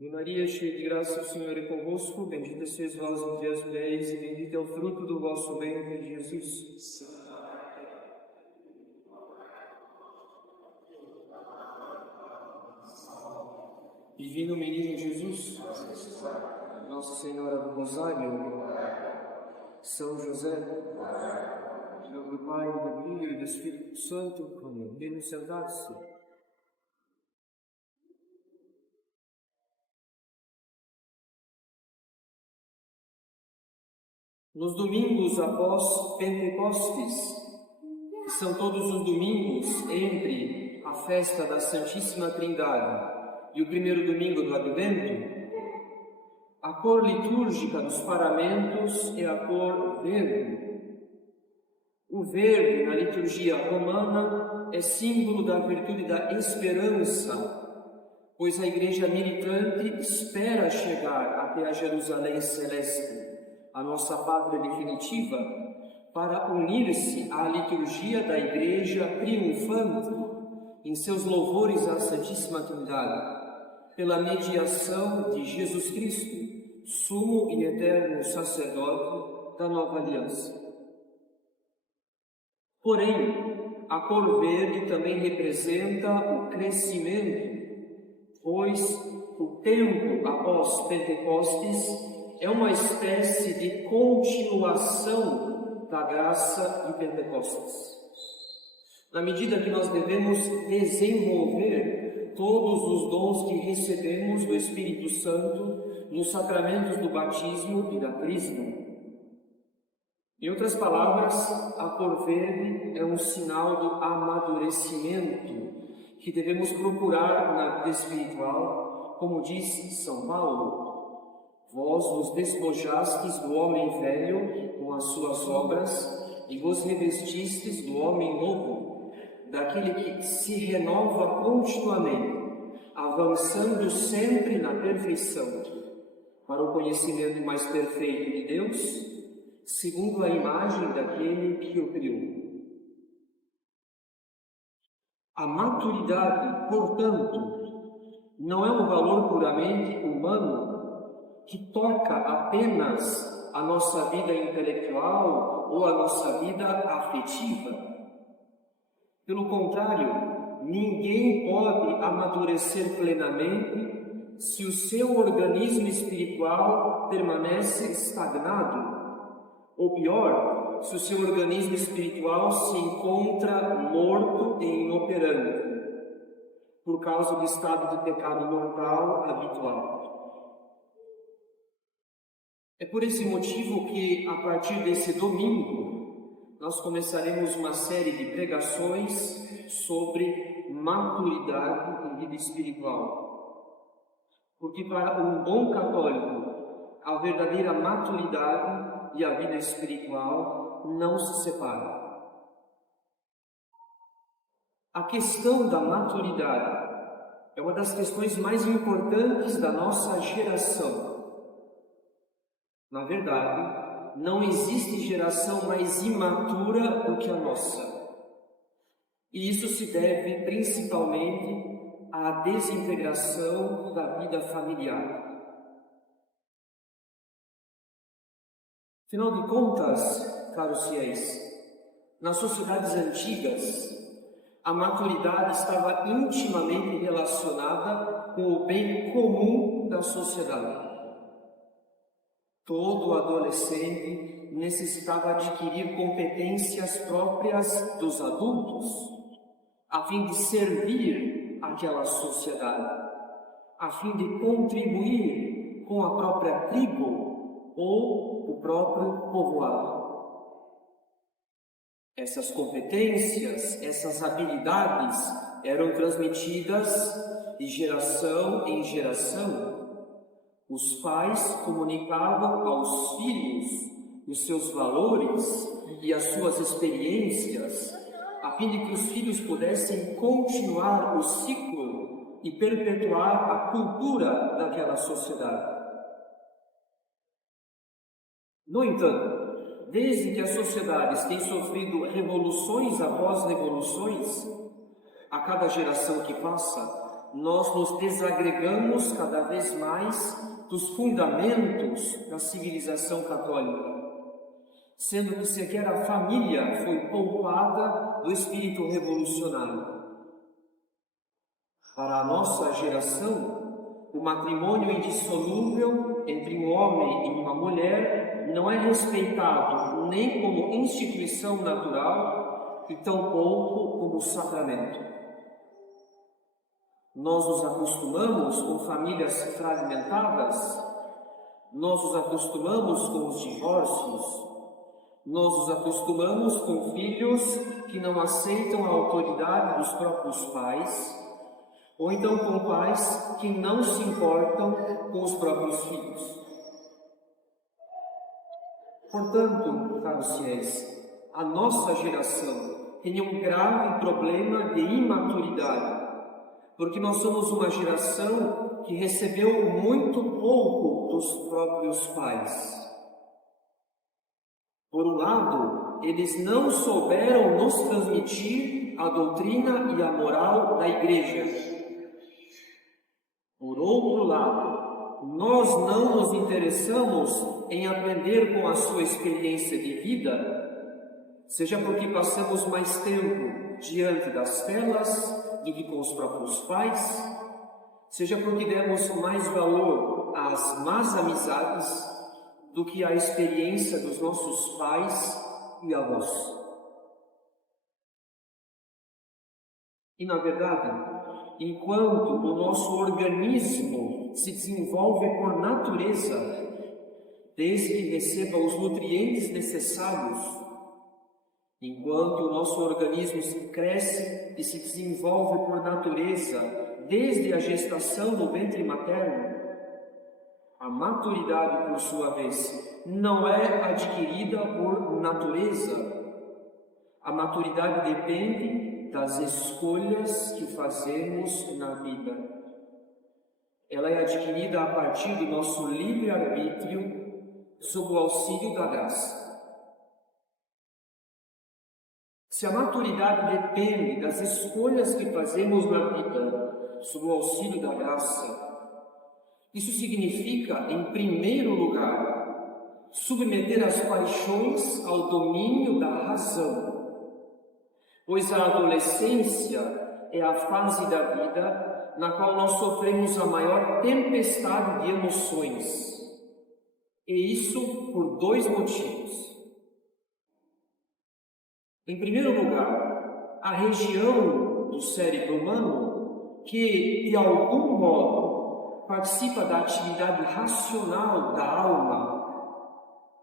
E Maria, cheia de graça, o Senhor é convosco, bendita sois vós entre as mulheres, e bendito é o fruto do vosso ventre, Jesus. Divino Menino Jesus, Nossa Senhora do Rosário, São José, em nome do Pai, do Filho e do Espírito Santo, amém. Venham sentar-se. Nos domingos após Pentecostes, que são todos os domingos entre a festa da Santíssima Trindade e o primeiro domingo do Advento, a cor litúrgica dos paramentos é a cor verde. O verde, na liturgia romana, é símbolo da virtude da esperança, pois a Igreja militante espera chegar até a Jerusalém Celeste, a nossa pátria definitiva, para unir-se à liturgia da Igreja triunfante em seus louvores à Santíssima Trindade, pela mediação de Jesus Cristo, sumo e eterno sacerdote da nova aliança. Porém, a cor verde também representa o crescimento, pois o tempo após Pentecostes é uma espécie de continuação da graça de Pentecostes. Na medida que nós devemos desenvolver todos os dons que recebemos do Espírito Santo nos sacramentos do batismo e da crisma. Em outras palavras, a cor verde é um sinal do amadurecimento que devemos procurar na vida espiritual, como diz São Paulo: vós vos despojastes do homem velho com as suas obras e vos revestistes do homem novo, daquele que se renova continuamente, avançando sempre na perfeição, para o conhecimento mais perfeito de Deus, segundo a imagem daquele que o criou. A maturidade, portanto, não é um valor puramente humano que toca apenas a nossa vida intelectual ou a nossa vida afetiva. Pelo contrário, ninguém pode amadurecer plenamente se o seu organismo espiritual permanece estagnado. Ou pior, se o seu organismo espiritual se encontra morto e inoperante, por causa do estado de pecado mortal habitual. É por esse motivo que, a partir desse domingo, nós começaremos uma série de pregações sobre maturidade em vida espiritual. Porque para um bom católico, a verdadeira maturidade e a vida espiritual não se separam. A questão da maturidade é uma das questões mais importantes da nossa geração. Na verdade, não existe geração mais imatura do que a nossa. E isso se deve principalmente à desintegração da vida familiar. Afinal de contas, caros fiéis, nas sociedades antigas, a maturidade estava intimamente relacionada com o bem comum da sociedade. Todo adolescente necessitava adquirir competências próprias dos adultos, a fim de servir aquela sociedade, a fim de contribuir com a própria tribo ou o próprio povoado. Essas competências, essas habilidades eram transmitidas de geração em geração. Os pais comunicavam aos filhos os seus valores e as suas experiências, a fim de que os filhos pudessem continuar o ciclo e perpetuar a cultura daquela sociedade. No entanto, desde que as sociedades têm sofrido revoluções após revoluções, a cada geração que passa, nós nos desagregamos cada vez mais dos fundamentos da civilização católica, sendo que sequer a família foi poupada do espírito revolucionário. Para a nossa geração, o matrimônio indissolúvel entre um homem e uma mulher não é respeitado nem como instituição natural e tampouco como sacramento. Nós nos acostumamos com famílias fragmentadas, nós nos acostumamos com os divórcios, nós nos acostumamos com filhos que não aceitam a autoridade dos próprios pais, ou então com pais que não se importam com os próprios filhos. Portanto, caros fiéis, a nossa geração tem um grave problema de imaturidade, porque nós somos uma geração que recebeu muito pouco dos próprios pais. Por um lado, eles não souberam nos transmitir a doutrina e a moral da Igreja. Por outro lado, nós não nos interessamos em aprender com a sua experiência de vida, seja porque passamos mais tempo diante das telas do que com os próprios pais, seja porque demos mais valor às más amizades do que à experiência dos nossos pais e avós. E, na verdade, enquanto o nosso organismo se desenvolve por natureza, desde que receba os nutrientes necessários, enquanto o nosso organismo cresce e se desenvolve por natureza, desde a gestação no ventre materno, a maturidade, por sua vez, não é adquirida por natureza. A maturidade depende das escolhas que fazemos na vida. Ela é adquirida a partir do nosso livre-arbítrio, sob o auxílio da graça. Se a maturidade depende das escolhas que fazemos na vida, sob o auxílio da graça, isso significa, em primeiro lugar, submeter as paixões ao domínio da razão, pois a adolescência é a fase da vida na qual nós sofremos a maior tempestade de emoções, e isso por dois motivos. Em primeiro lugar, a região do cérebro humano que, de algum modo, participa da atividade racional da alma,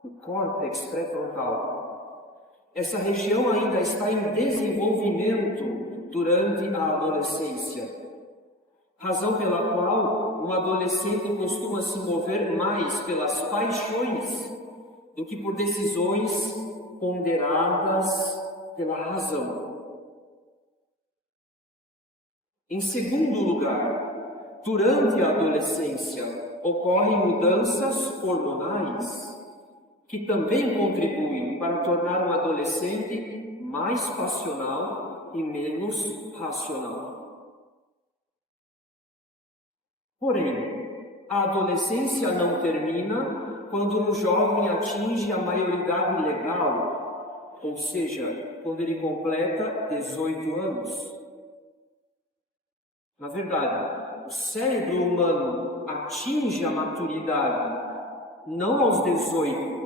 o córtex pré-frontal. Essa região ainda está em desenvolvimento durante a adolescência, razão pela qual um adolescente costuma se mover mais pelas paixões do que por decisões ponderadas pela razão. Em segundo lugar, durante a adolescência ocorrem mudanças hormonais que também contribuem para tornar um adolescente mais passional e menos racional. Porém, a adolescência não termina quando um jovem atinge a maioridade legal, ou seja, quando ele completa 18 anos. Na verdade, o cérebro humano atinge a maturidade não aos 18,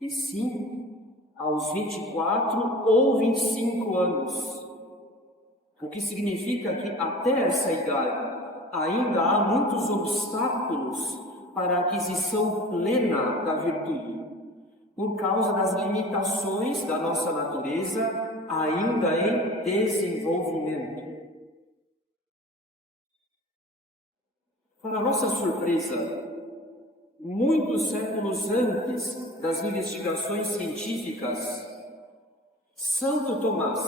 e sim aos 24 ou 25 anos, o que significa que até essa idade ainda há muitos obstáculos para a aquisição plena da virtude, por causa das limitações da nossa natureza ainda em desenvolvimento. Para nossa surpresa, muitos séculos antes das investigações científicas, Santo Tomás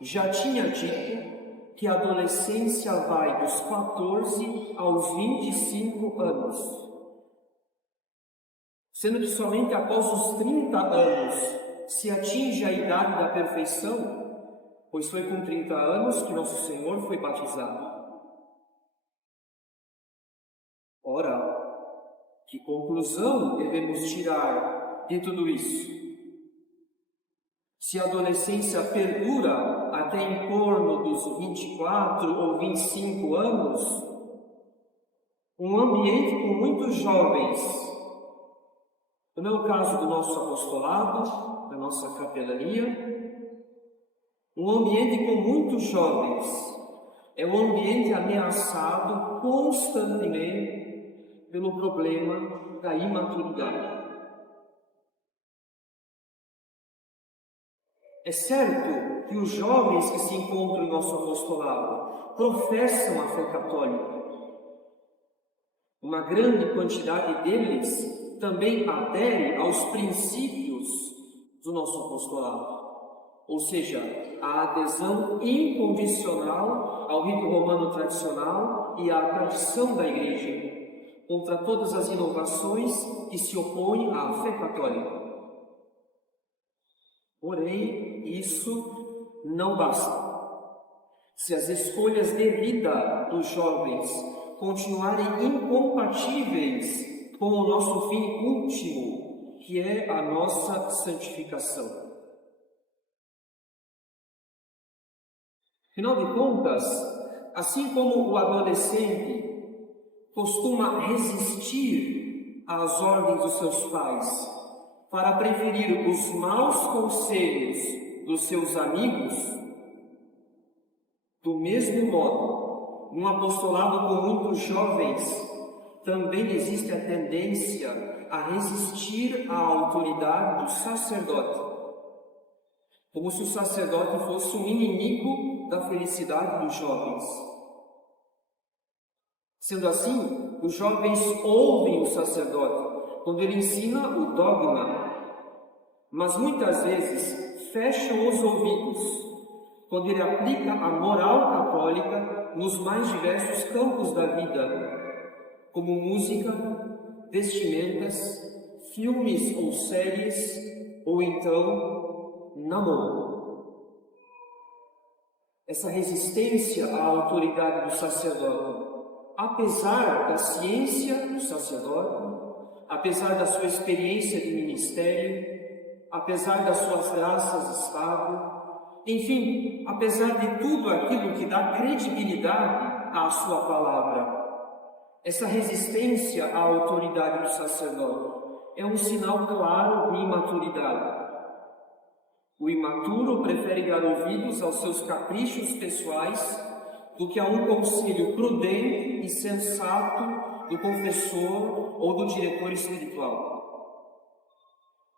já tinha dito que a adolescência vai dos 14 aos 25 anos. Sendo que somente após os 30 anos se atinge a idade da perfeição, pois foi com 30 anos que Nosso Senhor foi batizado. Ora, que conclusão devemos tirar de tudo isso? Se a adolescência perdura até em torno dos 24 ou 25 anos, um ambiente com muitos jovens, não é o caso do nosso apostolado, da nossa capelania, um ambiente com muitos jovens é um ambiente ameaçado constantemente pelo problema da imaturidade. É certo que os jovens que se encontram em nosso apostolado professam a fé católica. Uma grande quantidade deles também adere aos princípios do nosso apostolado, ou seja, a adesão incondicional ao rito romano tradicional e à tradição da Igreja, contra todas as inovações que se opõem à fé católica. Porém, isso não basta. Se as escolhas de vida dos jovens continuarem incompatíveis com o nosso fim último, que é a nossa santificação. Afinal de contas, assim como o adolescente costuma resistir às ordens dos seus pais para preferir os maus conselhos dos seus amigos, do mesmo modo, num apostolado com muitos jovens, também existe a tendência a resistir à autoridade do sacerdote, como se o sacerdote fosse um inimigo da felicidade dos jovens. Sendo assim, os jovens ouvem o sacerdote quando ele ensina o dogma, mas muitas vezes fecham os ouvidos quando ele aplica a moral católica nos mais diversos campos da vida, como música, vestimentas, filmes ou séries, ou então namoro. Essa resistência à autoridade do sacerdote, apesar da ciência do sacerdote, apesar da sua experiência de ministério, apesar das suas graças estáveis, enfim, apesar de tudo aquilo que dá credibilidade à sua palavra, essa resistência à autoridade do sacerdote é um sinal claro de imaturidade. O imaturo prefere dar ouvidos aos seus caprichos pessoais do que a um conselho prudente e sensato do confessor ou do diretor espiritual.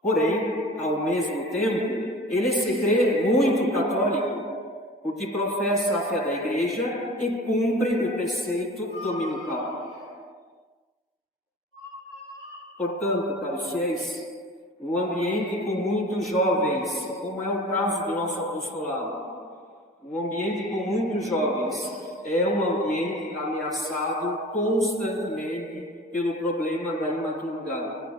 Porém, ao mesmo tempo, ele se crê muito católico, porque professa a fé da Igreja e cumpre o preceito dominical. Portanto, caros fiéis, um ambiente com muitos jovens, como é o caso do nosso apostolado, um ambiente com muitos jovens é um ambiente ameaçado constantemente pelo problema da imaturidade.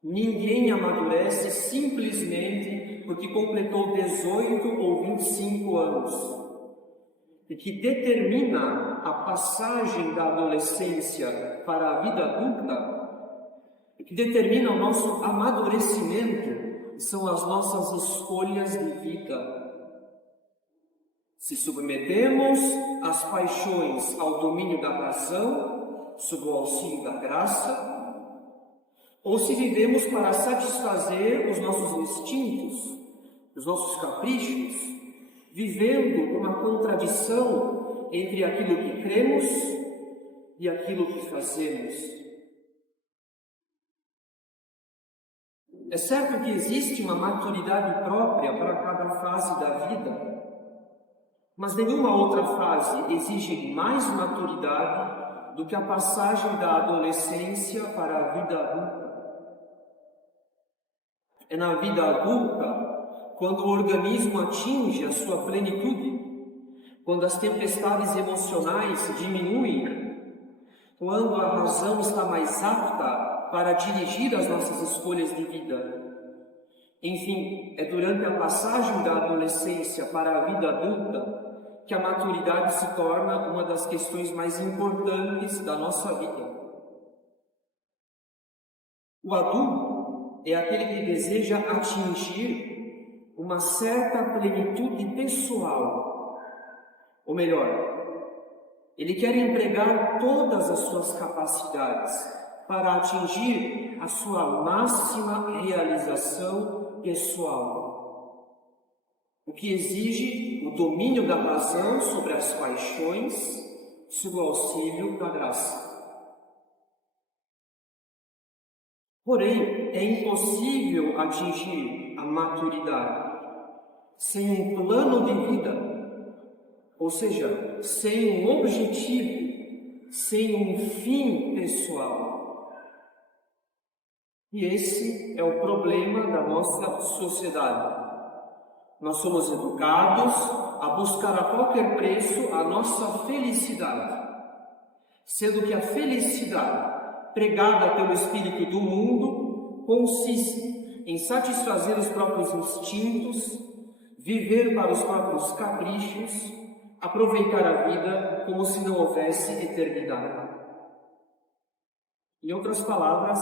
Ninguém amadurece simplesmente porque completou 18 ou 25 anos. E que determina a passagem da adolescência para a vida adulta, e que determina o nosso amadurecimento, são as nossas escolhas de vida. Se submetemos as paixões ao domínio da razão, sob o auxílio da graça, ou se vivemos para satisfazer os nossos instintos, os nossos caprichos, vivendo uma contradição entre aquilo que cremos e aquilo que fazemos. É certo que existe uma maturidade própria para cada fase da vida, mas nenhuma outra fase exige mais maturidade do que a passagem da adolescência para a vida adulta. É na vida adulta, quando o organismo atinge a sua plenitude, quando as tempestades emocionais diminuem, quando a razão está mais apta para dirigir as nossas escolhas de vida. Enfim, é durante a passagem da adolescência para a vida adulta que a maturidade se torna uma das questões mais importantes da nossa vida. O adulto é aquele que deseja atingir uma certa plenitude pessoal, ou melhor, ele quer empregar todas as suas capacidades para atingir a sua máxima realização pessoal, o que exige o domínio da razão sobre as paixões, sob o auxílio da graça. Porém, é impossível atingir a maturidade sem um plano de vida, ou seja, sem um objetivo, sem um fim pessoal. E esse é o problema da nossa sociedade. Nós somos educados a buscar a qualquer preço a nossa felicidade, sendo que a felicidade pregada pelo espírito do mundo consiste em satisfazer os próprios instintos, viver para os próprios caprichos, aproveitar a vida como se não houvesse eternidade. Em outras palavras,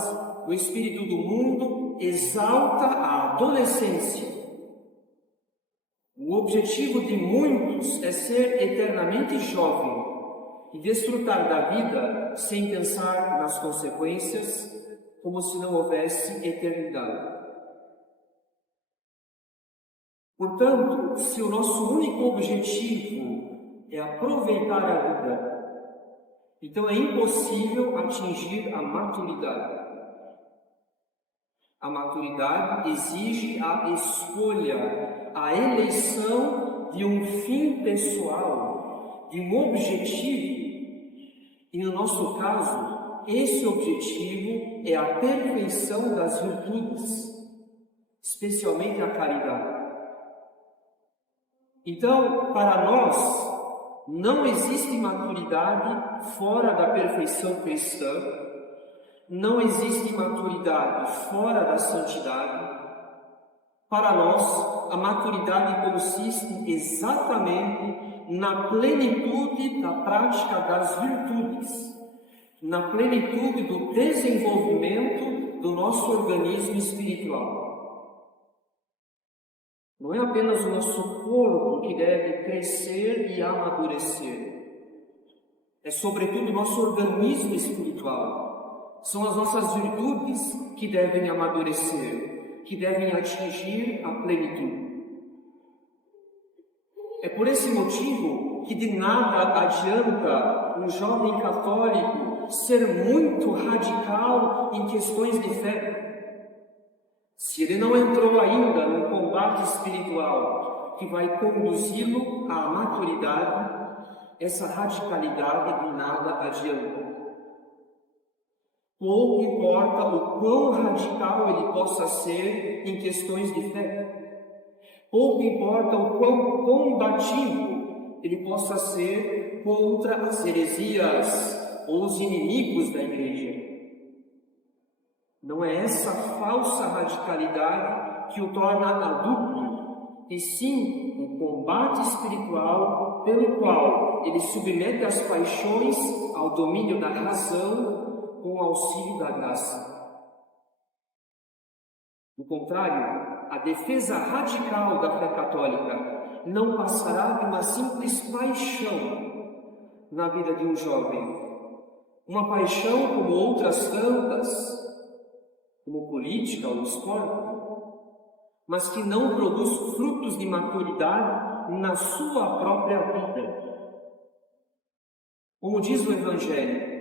o espírito do mundo exalta a adolescência. O objetivo de muitos é ser eternamente jovem e desfrutar da vida sem pensar nas consequências, como se não houvesse eternidade. Portanto, se o nosso único objetivo é aproveitar a vida, então é impossível atingir a maturidade. A maturidade exige a escolha, a eleição de um fim pessoal, de um objetivo. E no nosso caso, esse objetivo é a perfeição das virtudes, especialmente a caridade. Então, para nós, não existe maturidade fora da perfeição cristã, não existe maturidade fora da santidade. Para nós, a maturidade consiste exatamente na plenitude da prática das virtudes, na plenitude do desenvolvimento do nosso organismo espiritual. Não é apenas o nosso corpo que deve crescer e amadurecer, é sobretudo o nosso organismo espiritual. São as nossas virtudes que devem amadurecer, que devem atingir a plenitude. É por esse motivo que de nada adianta um jovem católico ser muito radical em questões de fé. Se ele não entrou ainda no combate espiritual que vai conduzi-lo à maturidade, essa radicalidade de nada adianta. Pouco importa o quão radical ele possa ser em questões de fé. Pouco importa o quão combativo ele possa ser contra as heresias ou os inimigos da igreja. Não é essa falsa radicalidade que o torna adulto, e sim um combate espiritual pelo qual ele submete as paixões ao domínio da razão com o auxílio da graça. No contrário, a defesa radical da fé católica não passará de uma simples paixão na vida de um jovem. Uma paixão como outras tantas, como política ou esporte, mas que não produz frutos de maturidade na sua própria vida. Como diz o Evangelho,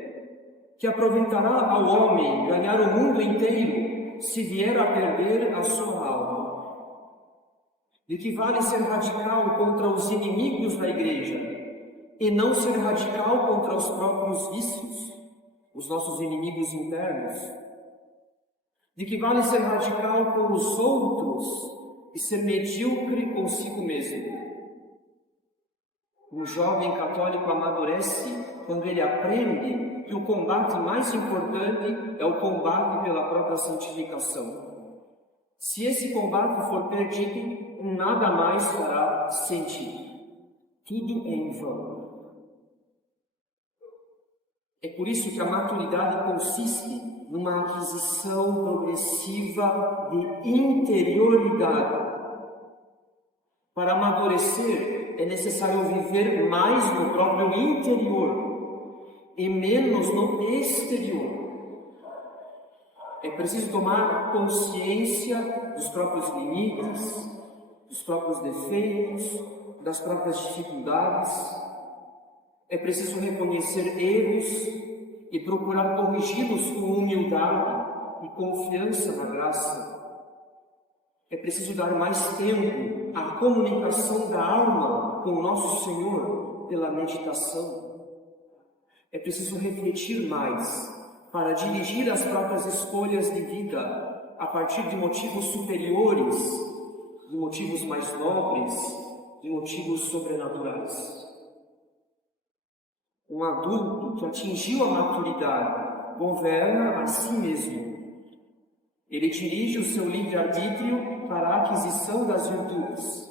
que aproveitará ao homem ganhar o mundo inteiro se vier a perder a sua alma. De que vale ser radical contra os inimigos da igreja e não ser radical contra os próprios vícios, os nossos inimigos internos? De que vale ser radical com os outros e ser medíocre consigo mesmo? Um jovem católico amadurece quando ele aprende que o combate mais importante é o combate pela própria santificação. Se esse combate for perdido, nada mais fará sentido. Tudo é em vão. É por isso que a maturidade consiste numa aquisição progressiva de interioridade. Para amadurecer, é necessário viver mais no próprio interior e menos no exterior. É preciso tomar consciência dos próprios limites, dos próprios defeitos, das próprias dificuldades. É preciso reconhecer erros e procurar corrigi-los com humildade e confiança na graça. É preciso dar mais tempo à comunicação da alma com o nosso Senhor pela meditação. É preciso refletir mais para dirigir as próprias escolhas de vida a partir de motivos superiores, de motivos mais nobres, de motivos sobrenaturais. Um adulto que atingiu a maturidade governa a si mesmo. Ele dirige o seu livre-arbítrio para a aquisição das virtudes.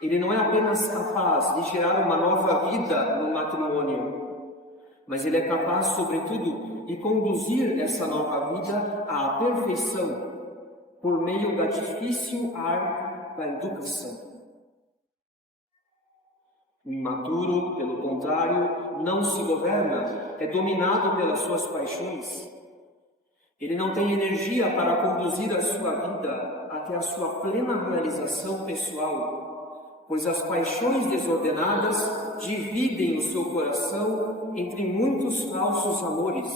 Ele não é apenas capaz de gerar uma nova vida no matrimônio, mas ele é capaz, sobretudo, de conduzir essa nova vida à perfeição por meio da difícil arte da educação. O imaturo, pelo contrário, não se governa, é dominado pelas suas paixões. Ele não tem energia para conduzir a sua vida até a sua plena realização pessoal, pois as paixões desordenadas dividem o seu coração entre muitos falsos amores.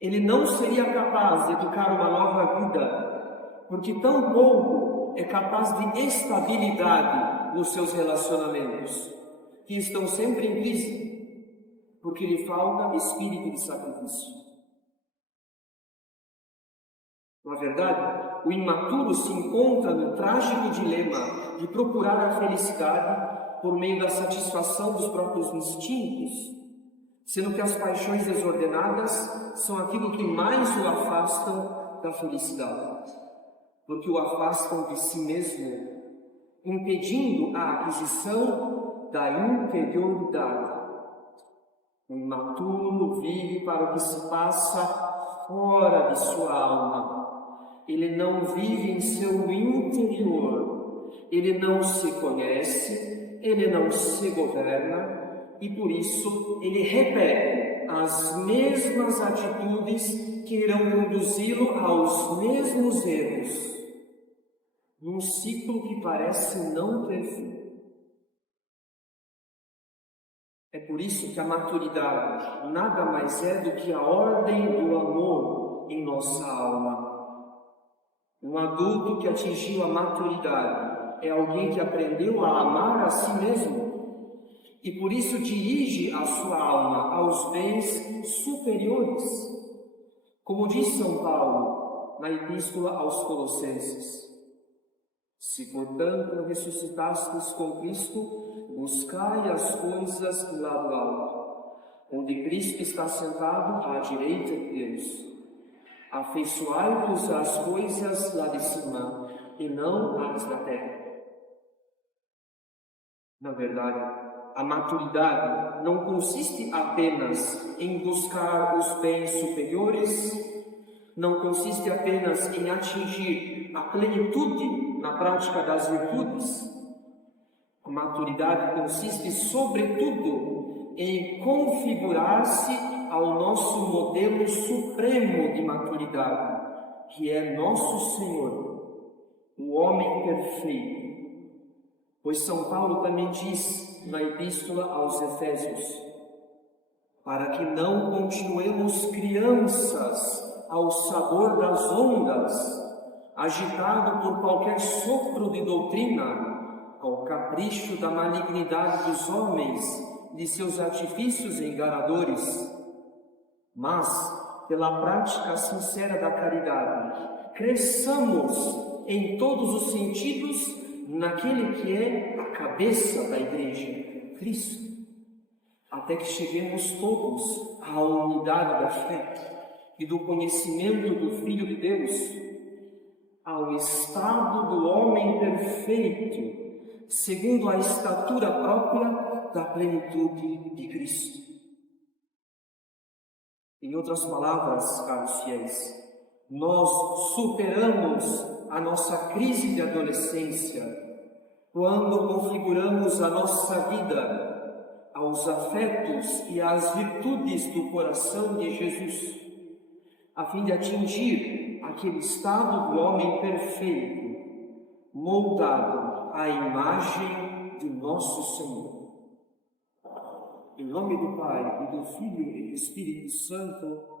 Ele não seria capaz de educar uma nova vida, porque tão pouco é capaz de estabilidade nos seus relacionamentos, que estão sempre em crise, porque lhe falta espírito de sacrifício. Na verdade, o imaturo se encontra no trágico dilema de procurar a felicidade por meio da satisfação dos próprios instintos, sendo que as paixões desordenadas são aquilo que mais o afastam da felicidade, porque o afastam de si mesmo, impedindo a aquisição da interioridade. O imaturo vive para o que se passa fora de sua alma. Ele não vive em seu interior, ele não se conhece, ele não se governa e por isso ele repete as mesmas atitudes que irão conduzi-lo aos mesmos erros, num ciclo que parece não ter fim. É por isso que a maturidade nada mais é do que a ordem do amor em nossa alma. Um adulto que atingiu a maturidade é alguém que aprendeu a amar a si mesmo e por isso dirige a sua alma aos bens superiores. Como diz São Paulo na Epístola aos Colossenses: se, portanto, ressuscitastes com Cristo, buscai as coisas do lado alto, onde Cristo está sentado à direita de Deus. Afeiçoai-vos às coisas lá de cima, e não às da terra. Na verdade, a maturidade não consiste apenas em buscar os bens superiores, não consiste apenas em atingir a plenitude na prática das virtudes. A maturidade consiste, sobretudo, em configurar-se ao nosso modelo supremo de maturidade, que é nosso Senhor, o homem perfeito. Pois São Paulo também diz na Epístola aos Efésios: para que não continuemos crianças ao sabor das ondas, agitado por qualquer sopro de doutrina, ao capricho da malignidade dos homens, de seus artifícios enganadores, mas, pela prática sincera da caridade, cresçamos em todos os sentidos naquele que é a cabeça da Igreja, Cristo, até que cheguemos todos à unidade da fé e do conhecimento do Filho de Deus, ao estado do homem perfeito, segundo a estatura própria da plenitude de Cristo. Em outras palavras, caros fiéis, nós superamos a nossa crise de adolescência quando configuramos a nossa vida aos afetos e às virtudes do coração de Jesus, a fim de atingir aquele estado do homem perfeito, moldado à imagem de nosso Senhor. Em nome do Pai, e do Filho e do Espírito Santo.